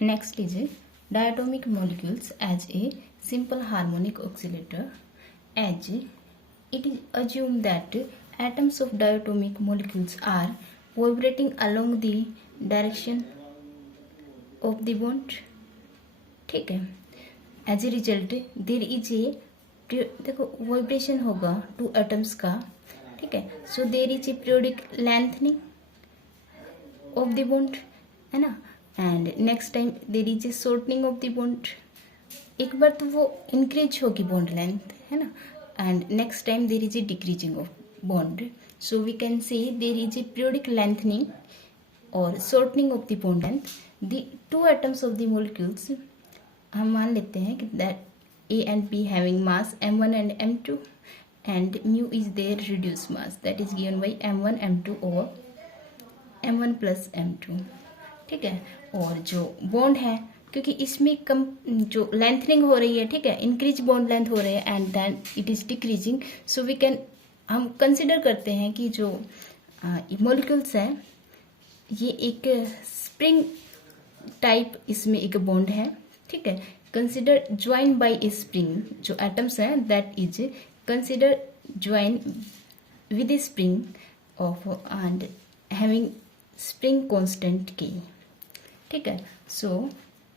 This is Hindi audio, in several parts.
Next is diatomic molecules as a simple harmonic oscillator. As it is assumed that atoms of diatomic molecules are vibrating along the direction of the bond. ठीक है. As a result there is a देखो वाइब्रेशन होगा टू एटम्स का. ठीक है. So there is a periodic lengthening of the bond, है ना. And next time there is a shortening of the bond. एक बार तो वो इंक्रीज होगी बॉन्ड लेंथ, है ना. And next time there is a decreasing of bond. So we can say there is a periodic lengthening और shortening of the bond length. The two atoms of the molecules हम मान लेते हैं कि that A and P having mass m1 and m2 and mu is their reduced mass that is given by m1 m2 over m1 plus m2. ठीक है. और जो बॉन्ड है क्योंकि इसमें कम जो लेंथनिंग हो रही है, ठीक है, इंक्रीज बॉन्ड लेंथ हो रही है and then it is decreasing. So we can हम कंसिडर करते हैं कि जो मॉलिक्यूल्स है ये एक स्प्रिंग टाइप इसमें एक बॉन्ड है. ठीक है. Consider join by A spring. जो एटम्स हैं that is consider join with A spring of and having spring constant के. ठीक है. सो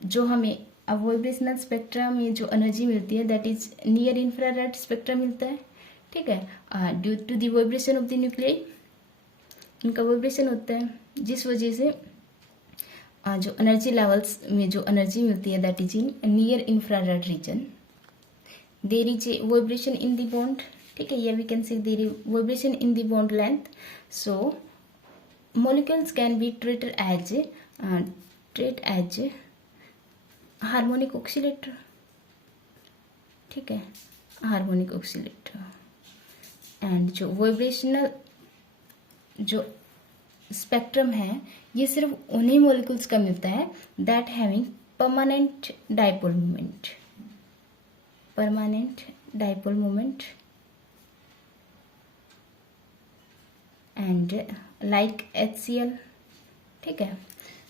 जो हमें अब वाइब्रेशनल स्पेक्ट्रा में जो एनर्जी मिलती है that is near infrared spectra मिलता है. ठीक है. Due to the vibration of the nuclei इनका वाइब्रेशन होता है जिस वजह से जो एनर्जी लेवल्स में जो एनर्जी मिलती है that is in near infrared region. There is a vibration in the bond. ठीक है. या we can say there is vibration in the bond length. So molecules can be treated as harmonic oscillator. ठीक है. Harmonic oscillator. एंड जो वाइब्रेशनल जो स्पेक्ट्रम है ये सिर्फ उन्हीं मॉलिक्यूल्स का मिलता है that having permanent dipole moment. Permanent dipole moment and like HCl. ठीक है.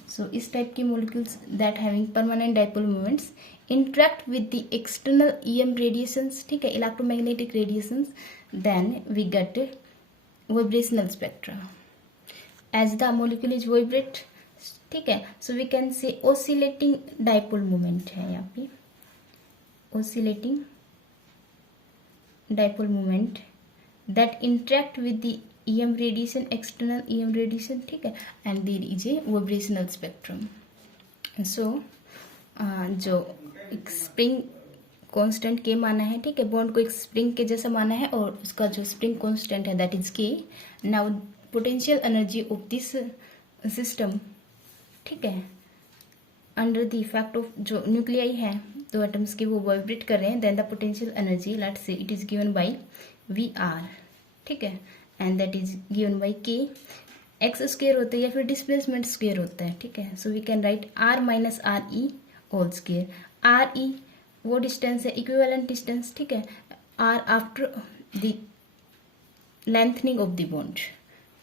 सो इस टाइप की molecules that having permanent dipole moments interact with the external EM radiations. ठीक है. Electromagnetic radiations. Then we get vibrational spectra as the molecule is vibrate. ठीक है. So we can say oscillating dipole moment है यहाँ पे. oscillating dipole moment that interact with the EM radiation, external EM radiation. ठीक है. and there is a vibrational spectrum. so जो एक स्प्रिंग कांस्टेंट के माना है. ठीक है. बॉन्ड को एक स्प्रिंग के जैसा माना है और उसका जो स्प्रिंग कांस्टेंट है that is K. Now potential energy of this system. ठीक है. अंडर द इफेक्ट ऑफ जो न्यूक्लियाई है दो एटम्स के वो वाइब्रेट कर रहे हैं then the potential energy let's say it is given by VR. ठीक है. And that is given by K. X square होता है या फिर डिस्प्लेसमेंट स्क्वायर होता है. ठीक है. So we can write R minus RE whole square. RE वो डिस्टेंस है इक्विवेलेंट डिस्टेंस. ठीक है. R after the lengthening of the bond.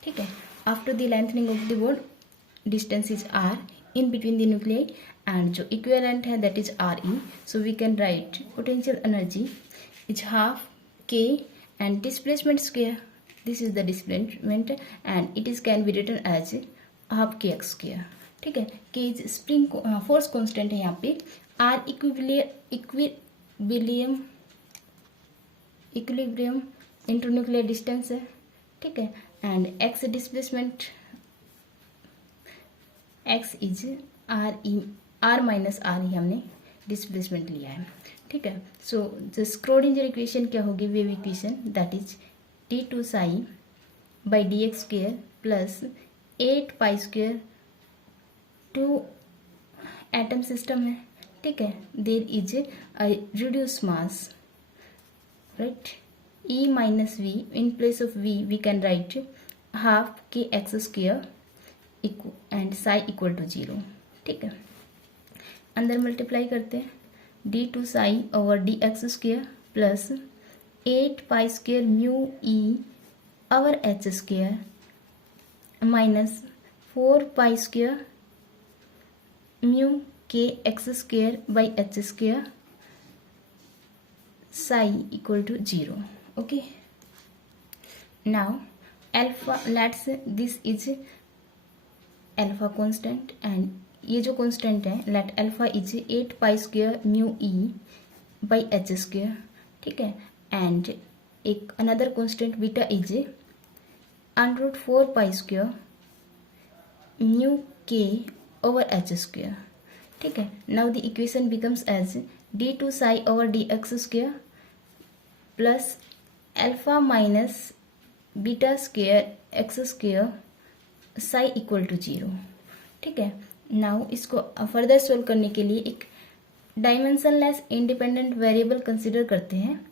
ठीक है. After the lengthening of the bond distance is R in between the nuclei and जो equivalent है that is RE. So we can write potential energy is half K and displacement square. This is the displacement and it is can be written as half kx square. ठीक है. K is spring force constant है यहाँ पे. R equilibrium internuclear distance है. ठीक है. and x displacement x is R minus RE हमने डिस्प्लेसमेंट लिया है. ठीक है. सो द स्क्रोडिंजर इक्वेशन क्या होगी wave equation that is T2 psi by dx square plus 8 pi square. Two atom system है. ठीक है. There is reduce mass right. E minus V in place of V we can write half K x square and psi equal to 0. ठीक है. अंदर मल्टीप्लाई करते हैं. D2 psi over dx square plus 8 pi square mu E over H square minus 4 पाई स्क्वेयर म्यू के x square by H square psi equal to 0. Okay, now alpha, let's this is alpha constant and ये जो constant है let alpha is 8 pi square mu e by h square. ठीक है, and एक another constant beta is under root 4 pi square mu k over h square. ठीक है, now the equation becomes as d2 psi over dx square plus alpha minus beta square X square psi equal to 0. ठीक है, नाउ इसको फर्दर सोल्व करने के लिए एक डायमेंशनलेस इंडिपेंडेंट वेरिएबल कंसिडर करते हैं,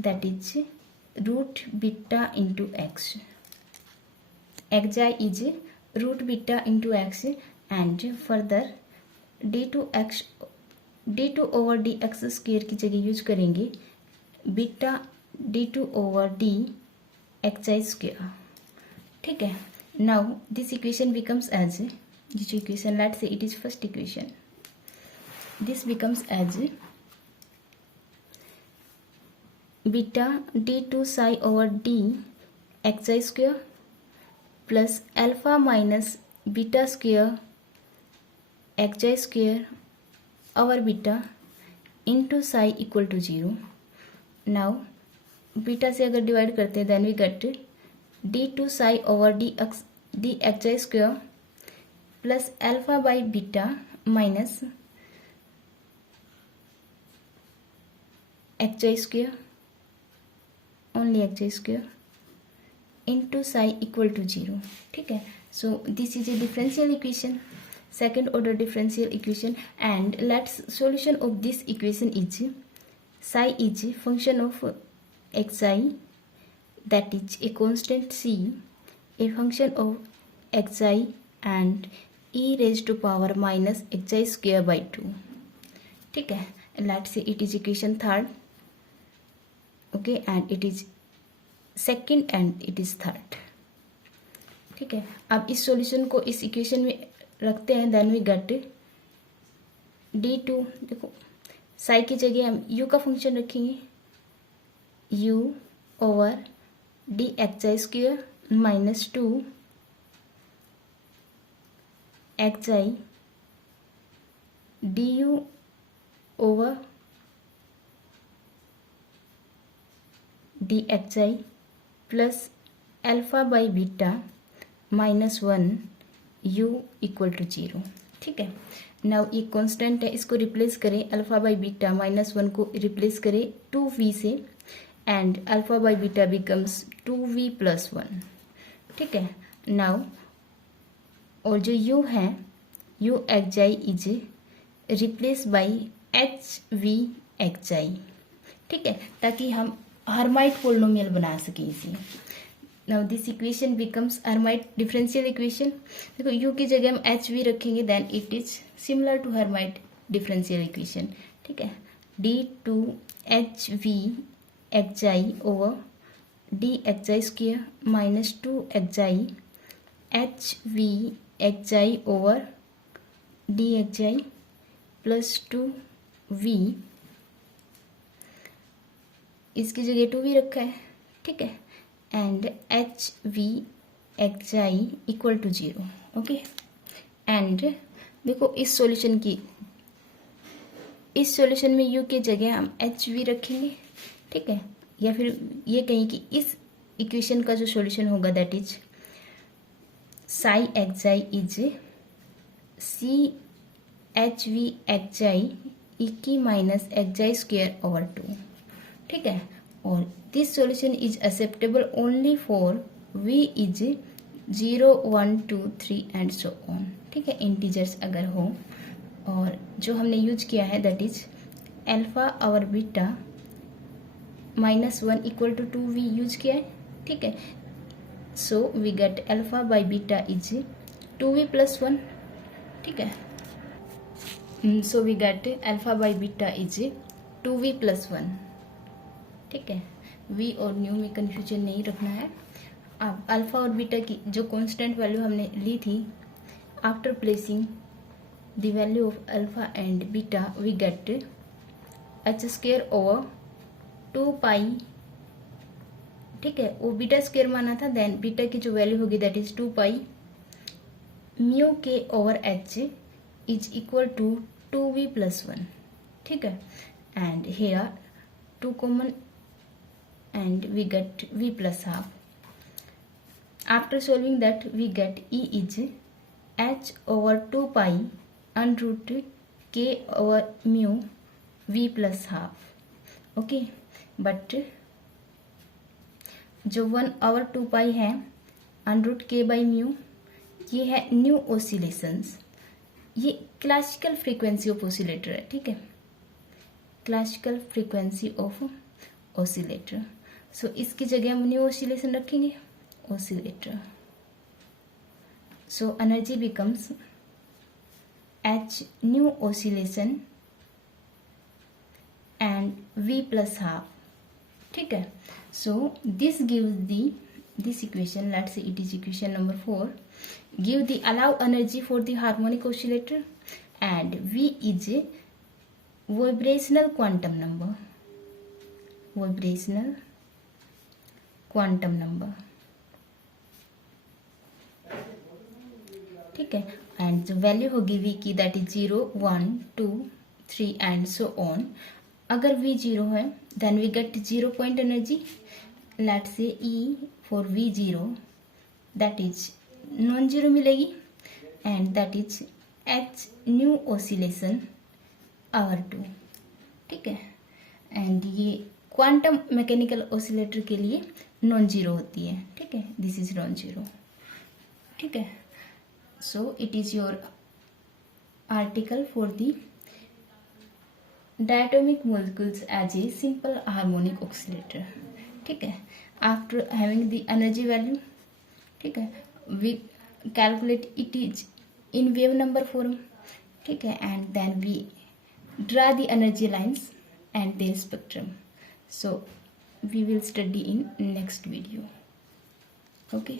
that is root beta into x. X is root beta into x and further d2 over D x square की जगह यूज करेंगे beta d2 over D x आई स्क्वेयर. ठीक है, now this equation becomes as, this equation let say it is first equation, this becomes as beta d2 psi over D x I square plus alpha minus beta square x I square over beta into psi equal to 0. Now beta से अगर डिवाइड करते हैं then we get d2 psi over D x I square plus alpha by beta minus x I square only X I square into psi equal to 0. ठीक है, so this is a differential equation, second order differential equation, and let's solution of this equation is psi is function of xi, that is a constant c, a function of xi and e raised to power minus xi square by 2. ठीक है, let's say it is equation third. Okay, and it is second and it is third. ठीक है, अब इस सॉल्यूशन को इस इक्वेशन में रखते हैं, देन वी गेट d2. देखो साई की जगह हम u का फंक्शन रखेंगे, u over D x I square minus 2 X I D U over D x I plus alpha by beta minus 1 u equal to 0. ठीक है, नाउ ये कांस्टेंट है, इसको रिप्लेस करें अल्फा बाई बीटा माइनस 1 को रिप्लेस करें 2v से and alpha by beta becomes 2v plus 1. ठीक है, नाउ और जो u है u x i is replace by H we x i. ठीक है, ताकि हम हर्माइट पोलिनोमियल बना सकें इसे. Now this equation becomes Hermite differential equation. देखो u की जगह हम एच वी रखेंगे then it is similar to Hermite differential equation. ठीक है, d2 H we x I over D x I square minus 2 X I H we x I over D x I plus 2v, इसकी जगह 2v रखा है. ठीक है, and H we x I equal to 0. Okay, and देखो इस सॉल्यूशन में u की जगह हम एच वी रखेंगे. ठीक है, या फिर ये कहें कि इस इक्वेशन का जो सॉल्यूशन होगा that is psi x i is C H we x i e की माइनस एक्स आई स्क्वेयर ओवर 2. ठीक है, और this solution is acceptable only for v is 0 1 2 3 and so on. ठीक है, इंटीजर्स अगर हो, और जो हमने यूज किया है दैट इज अल्फा और beta minus 1 equal to 2v use किया है. ठीक है, so we get alpha by beta is 2v plus 1. ठीक है, so we get alpha by beta is 2v plus 1. ठीक है, v और न्यू में कंफ्यूजन नहीं रखना है. अब अल्फा और बीटा की जो कांस्टेंट वैल्यू हमने ली थी after placing the value of alpha and beta, we get h square over 2 pi, ठीक है, वो बीटा स्क्वायर माना था, देन बीटा की जो वैल्यू होगी that is 2 pi mu K over H is equal to 2v plus 1, ठीक है, and here 2 common and we get v plus half. After solving that we get E is h over 2 pi under root k over mu v plus half. Okay, but जो 1 over 2 pi है under root k by mu, ये है न्यू ऑसिलेशंस, ये क्लासिकल फ्रीक्वेंसी ऑफ ऑसिलेटर है, ठीक है, classical frequency of oscillator. So इसकी जगह हम न्यू ऑसिलेशन रखेंगे, oscillator. So energy becomes H nu oscillation and V plus half, ठीक है. So this gives the this equation, let's say it is equation number 4, give the allow energy for the harmonic oscillator and V is a vibrational quantum number, vibrational quantum number, ठीक है, एंड जो वैल्यू होगी V की that is 0 1 2 3 and so on. अगर V 0 है then we get 0 point energy. Let's say E for V0 that is non zero मिलेगी and that is H nu oscillation over 2, ठीक है, एंड ये क्वांटम मैकेनिकल ऑसिलेटर के लिए नॉन जीरो होती है, ठीक है, दिस इज नॉन जीरो, ठीक है. So it is your article for the diatomic molecules as a simple harmonic oscillator, ठीक है. After having the energy value, ठीक है, we calculate it is in wave number form, ठीक है, and then we draw the energy lines and their spectrum. So we will study in next video. Okay.